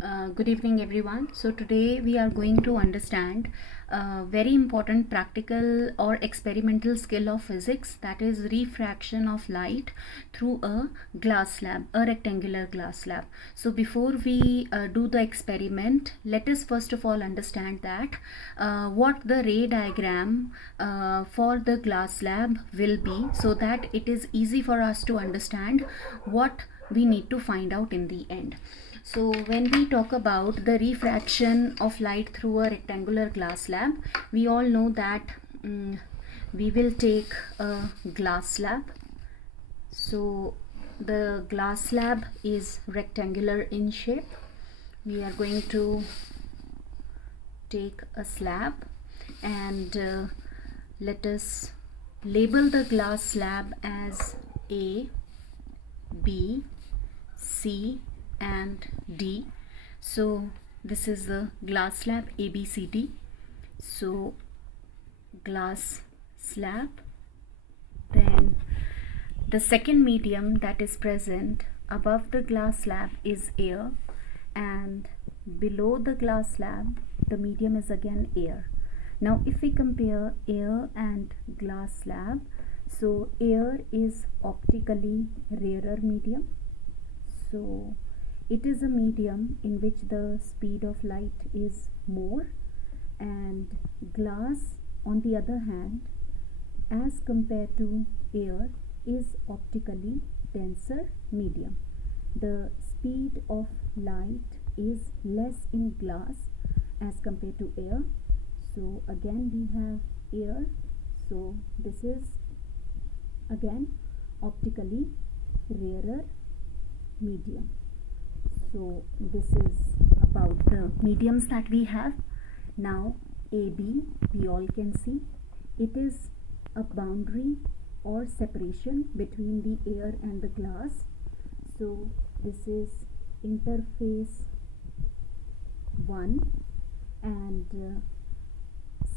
Good evening, everyone. So, today we are going to understand a very important practical or experimental skill of physics, that is refraction of light through a glass slab, a rectangular glass slab. So, before we do the experiment, let us first of all understand that what the ray diagram for the glass slab will be, so that it is easy for us to understand what we need to find out in the end. So when we talk about the refraction of light through a rectangular glass slab, we all know that we will take a glass slab. So the glass slab is rectangular in shape. We are going to take a slab and let us label the glass slab as A, B, C and D. So this is the glass slab ABCD. So glass slab, then the second medium that is present above the glass slab is air, and below the glass slab the medium is again air. Now if we compare air and glass slab, so air is optically rarer medium. So it is a medium in which the speed of light is more, and glass on the other hand, as compared to air, is optically denser medium. The speed of light is less in glass as compared to air. So again we have air, so this is again optically rarer medium. So this is about the mediums that we have. Now AB, we all can see, it is a boundary or separation between the air and the glass. So this is interface 1, and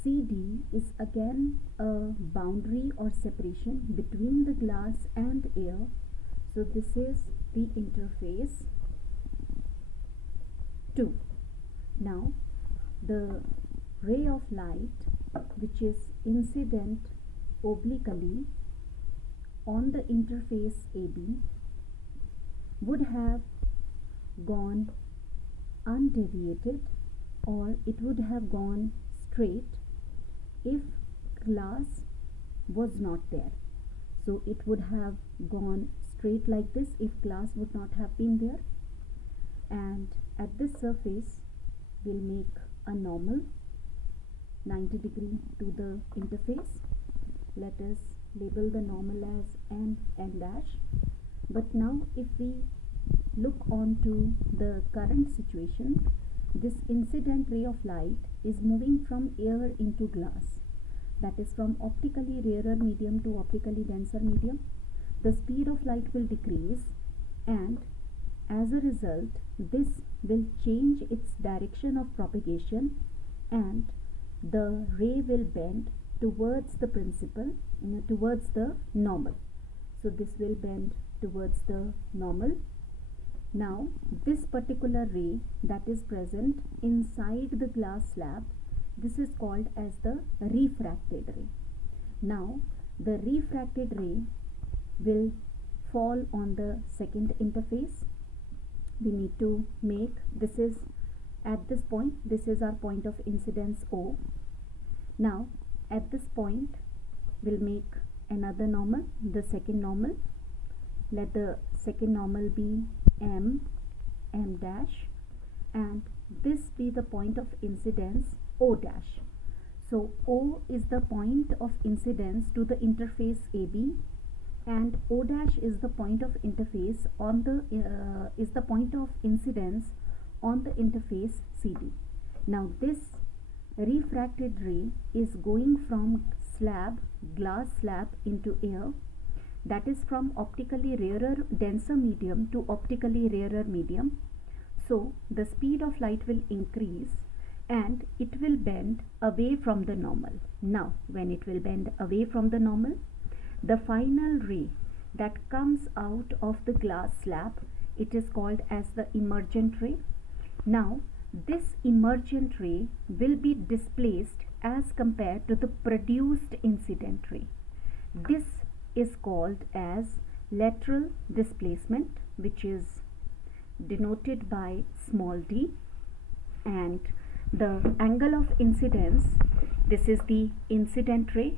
CD is again a boundary or separation between the glass and air. So this is the interface 2. Now the ray of light which is incident obliquely on the interface AB would have gone undeviated, or it would have gone straight if glass was not there. So it would have gone straight like this if glass would not have been there. And at this surface we'll make a normal 90 degree to the interface. Let us label the normal as n dash. But now if we look on to the current situation, this incident ray of light is moving from air into glass, that is from optically rarer medium to optically denser medium. The speed of light will decrease, and as a result this will change its direction of propagation, and the ray will bend towards the principal, towards the normal. So this will bend towards the normal. Now this particular ray that is present inside the glass slab, this is called as the refracted ray. Now the refracted ray will fall on the second interface. We need to make, this is at this point, this is our point of incidence O. Now at this point we'll make another normal, the second normal. Let the second normal be m dash, and this be the point of incidence O dash. So O is the point of incidence to the interface AB, and O dash is the point of interface on the is the point of incidence on the interface CD. Now this refracted ray is going from glass slab into air, that is from optically rarer denser medium to optically rarer medium. So the speed of light will increase and it will bend away from the normal. Now when it will bend away from the normal, the final ray that comes out of the glass slab, it is called as the emergent ray. Now, this emergent ray will be displaced as compared to the produced incident ray. This is called as lateral displacement, which is denoted by small d, and the angle of incidence, this is the incident ray,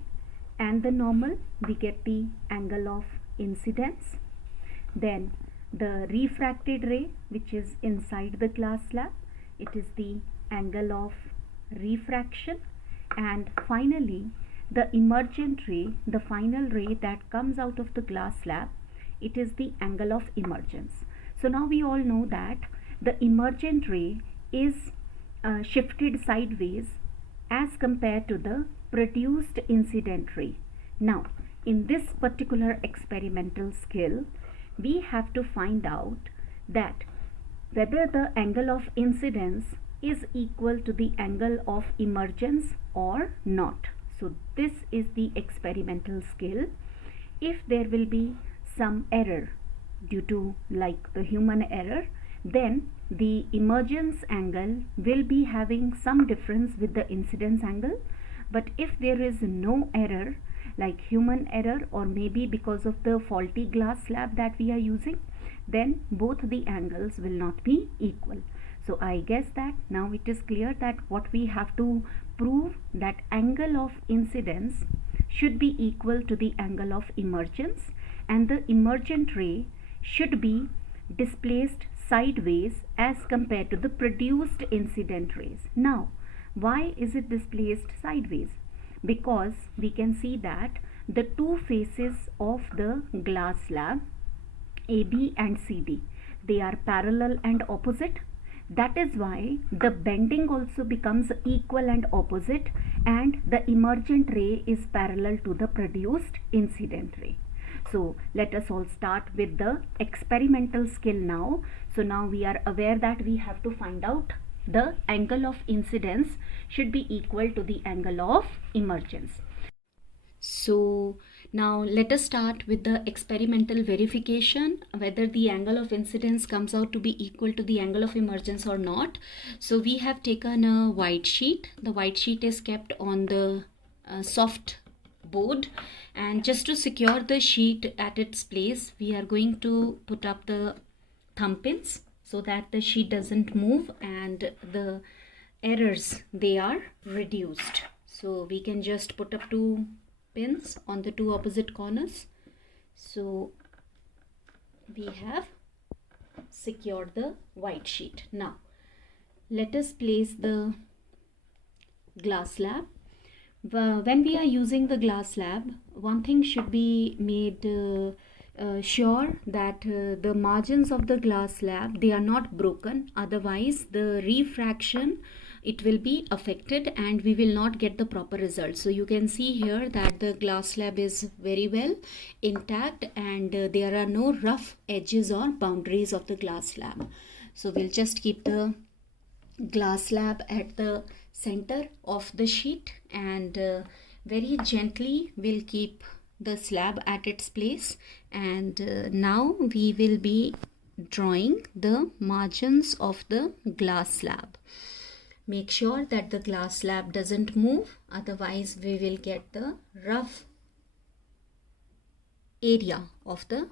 and the normal, we get the angle of incidence. Then the refracted ray, which is inside the glass slab, it is the angle of refraction. And finally the emergent ray, the final ray that comes out of the glass slab, it is the angle of emergence. So now we all know that the emergent ray is shifted sideways as compared to the produced incident ray. Now, in this particular experimental skill, we have to find out that whether the angle of incidence is equal to the angle of emergence or not. So this is the experimental skill. If there will be some error due to like the human error, then the emergence angle will be having some difference with the incidence angle. But if there is no error, like human error or maybe because of the faulty glass slab that we are using, then both the angles will not be equal. So I guess that now it is clear that what we have to prove, that angle of incidence should be equal to the angle of emergence, and the emergent ray should be displaced sideways as compared to the produced incident rays. Now, why is it displaced sideways? Because we can see that the two faces of the glass slab, AB and CD, they are parallel and opposite. That is why the bending also becomes equal and opposite, and the emergent ray is parallel to the produced incident ray. So let us all start with the experimental skill now. So now we are aware that we have to find out the angle of incidence should be equal to the angle of emergence. So now let us start with the experimental verification whether the angle of incidence comes out to be equal to the angle of emergence or not. So we have taken a white sheet. The white sheet is kept on the soft board, and just to secure the sheet at its place, we are going to put up the thumb pins so that the sheet doesn't move and the errors, they are reduced. So we can just put up two pins on the two opposite corners. So we have secured the white sheet. Now let us place the glass slab. When we are using the glass slab, one thing should be made sure that the margins of the glass slab, they are not broken, otherwise the refraction, it will be affected and we will not get the proper result. So you can see here that the glass slab is very well intact and there are no rough edges or boundaries of the glass slab. So we'll just keep the glass slab at the center of the sheet and very gently we'll keep the slab at its place, and now we will be drawing the margins of the glass slab. Make sure that the glass slab doesn't move, otherwise we will get the rough area of the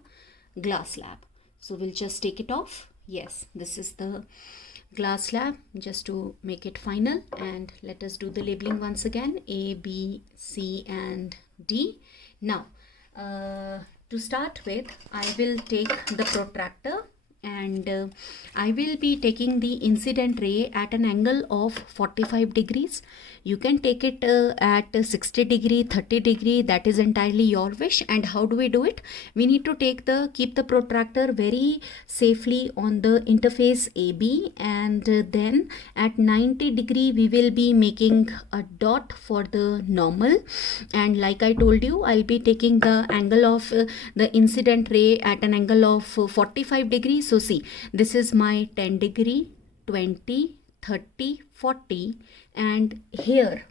glass slab. So we'll just take it off. Yes, this is the glass slab, just to make it final. And let us do the labeling once again: A, B, C and D. Now to start with, I will take the protractor and I will be taking the incident ray at an angle of 45 degrees. You can take it at 60 degree, 30 degree, that is entirely your wish. And how do we do it? We need to keep the protractor very safely on the interface AB, and then at 90 degree we will be making a dot for the normal. And like I told you, I'll be taking the angle of the incident ray at an angle of 45 degrees. So see, this is my 10 degree, 20, 30, 40, and here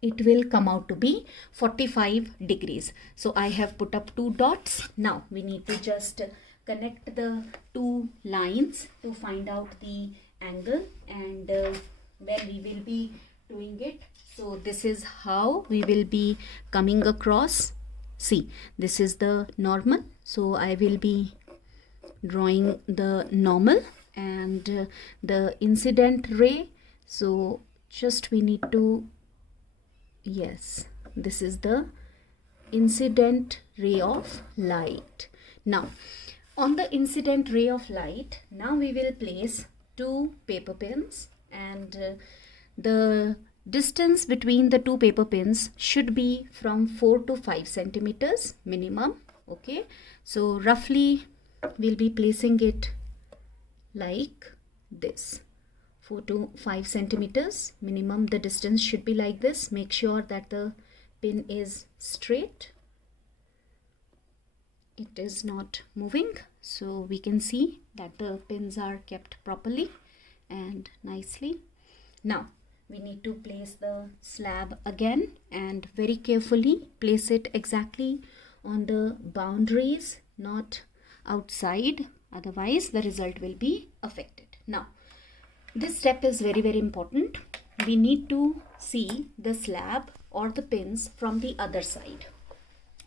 it will come out to be 45 degrees. So I have put up two dots. Now we need to just connect the two lines to find out the angle, and where we will be doing it. So this is how we will be coming across. See, this is the normal, so I will be drawing the normal and the incident ray. So just we need to, yes, this is the incident ray of light. Now on the incident ray of light, now we will place two paper pins, and the distance between the two paper pins should be from 4 to 5 centimeters minimum. Okay, so roughly we'll be placing it like this. 4 to 5 centimeters minimum, the distance should be like this. Make sure that the pin is straight, it is not moving, so we can see that the pins are kept properly and nicely. Now we need to place the slab again, and very carefully place it exactly on the boundaries, not outside, otherwise the result will be affected. Now this step is very important. We need to see the slab or the pins from the other side.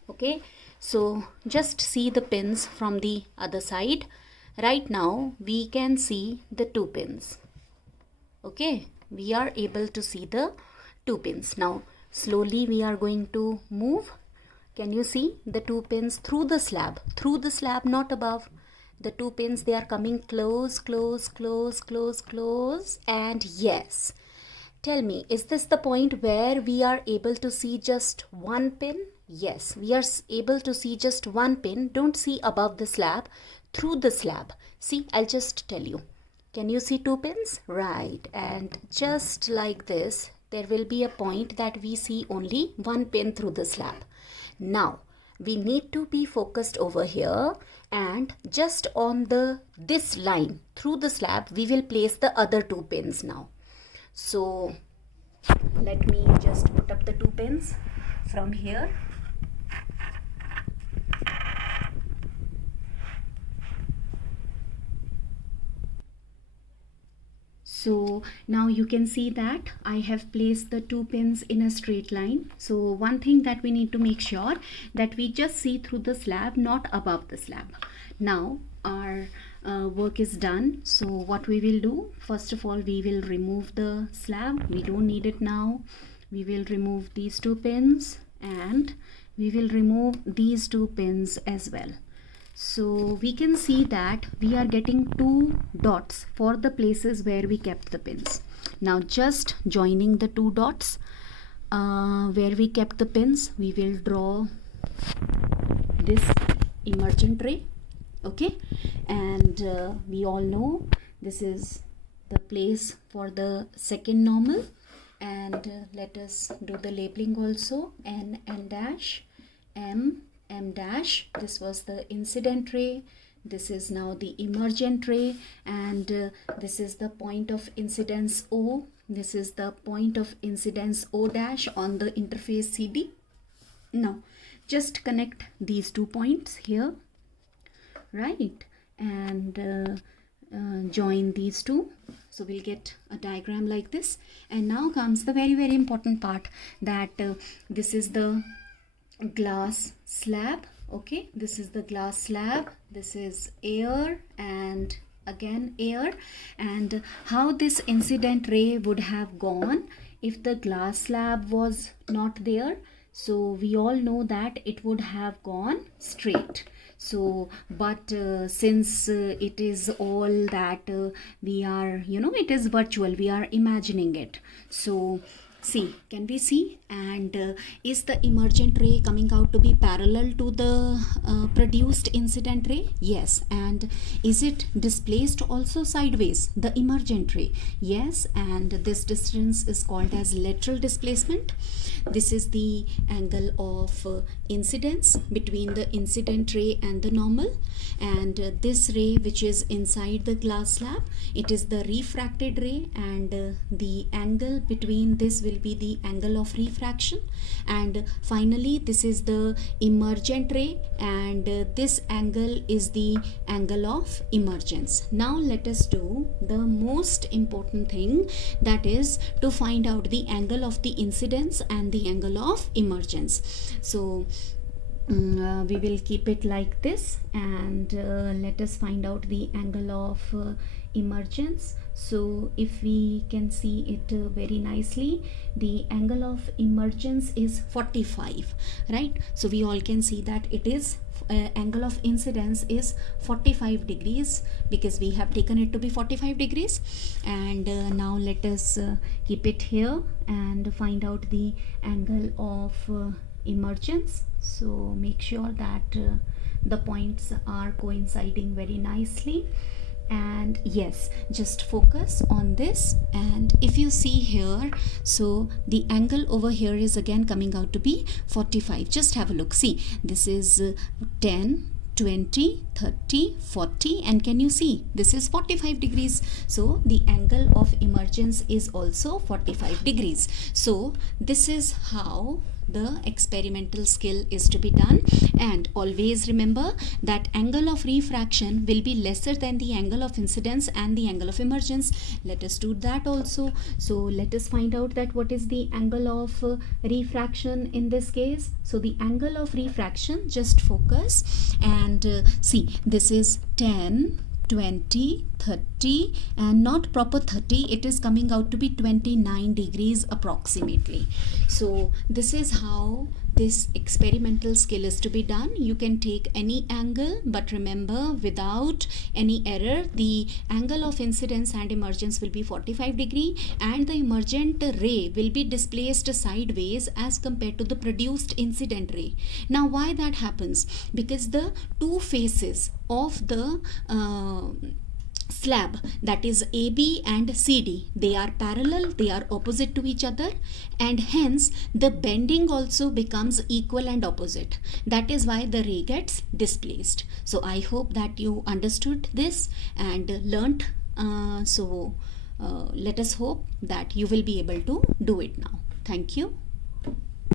Okay, so just see the pins from the other side. Right now we can see the two pins. Okay, we are able to see the two pins. Now slowly we are going to move. Can you see the two pins through the slab, not above? The two pins, they are coming close, and yes, tell me, is this the point where we are able to see just one pin? Yes, we are able to see just one pin. Don't see above the slab, through the slab. See, I'll just tell you. Can you see two pins? Right, and just like this, there will be a point that we see only one pin through the slab. Now we need to be focused over here, and just on this line through the slab we will place the other two pins now. So let me just put up the two pins from here. So now you can see that I have placed the two pins in a straight line. So one thing that we need to make sure that we just see through the slab, not above the slab. Now our work is done. So what we will do, first of all, we will remove the slab. We don't need it now. We will remove these two pins, and we will remove these two pins as well. So we can see that we are getting two dots for the places where we kept the pins. Now just joining the two dots where we kept the pins, we will draw this emergent ray. Okay, and we all know this is the place for the second normal, and let us do the labeling also. N dash, M dash, this was the incident ray, this is now the emergent ray, and this is the point of incidence O, this is the point of incidence O dash on the interface CD. Now just connect these 2 points here, right, and join these two, so we'll get a diagram like this. And now comes the very important part, that this is the glass slab. Okay, this is the glass slab, this is air and again air, and how this incident ray would have gone if the glass slab was not there. So we all know that it would have gone straight. So but since it is all that we are, it is virtual, we are imagining it. So see, can we see, and is the emergent ray coming out to be parallel to the produced incident ray? Yes. And is it displaced also sideways, the emergent ray? Yes. And this distance is called as lateral displacement. This is the angle of incidence between the incident ray and the normal, and this ray which is inside the glass slab, it is the refracted ray, and the angle between this will be the angle of refraction, and finally this is the emergent ray, and this angle is the angle of emergence. Now let us do the most important thing, that is to find out the angle of the incidence and the angle of emergence. So we will keep it like this, and let us find out the angle of emergence. So if we can see it very nicely, the angle of emergence is 45, right? So we all can see that it is angle of incidence is 45 degrees, because we have taken it to be 45 degrees. And now let us keep it here and find out the angle of emergence. So make sure that the points are coinciding very nicely, and yes, just focus on this. And if you see here, so the angle over here is again coming out to be 45. Just have a look. See, this is 10, 20, 30, 40, and can you see this is 45 degrees. So the angle of emergence is also 45 degrees. So this is how the experimental skill is to be done. And always remember that angle of refraction will be lesser than the angle of incidence and the angle of emergence. Let us do that also. So let us find out that what is the angle of refraction in this case. So the angle of refraction, just focus and see, this is 10, 20, 30, and not proper 30, it is coming out to be 29 degrees approximately. So this is how this experimental skill is to be done. You can take any angle, but remember, without any error, the angle of incidence and emergence will be 45 degree, and the emergent ray will be displaced sideways as compared to the produced incident ray. Now why that happens? Because the two faces of the slab, that is AB and CD, they are parallel, they are opposite to each other, and hence the bending also becomes equal and opposite. That is why the ray gets displaced. So I hope that you understood this and learnt. Let us hope that you will be able to do it now. Thank you.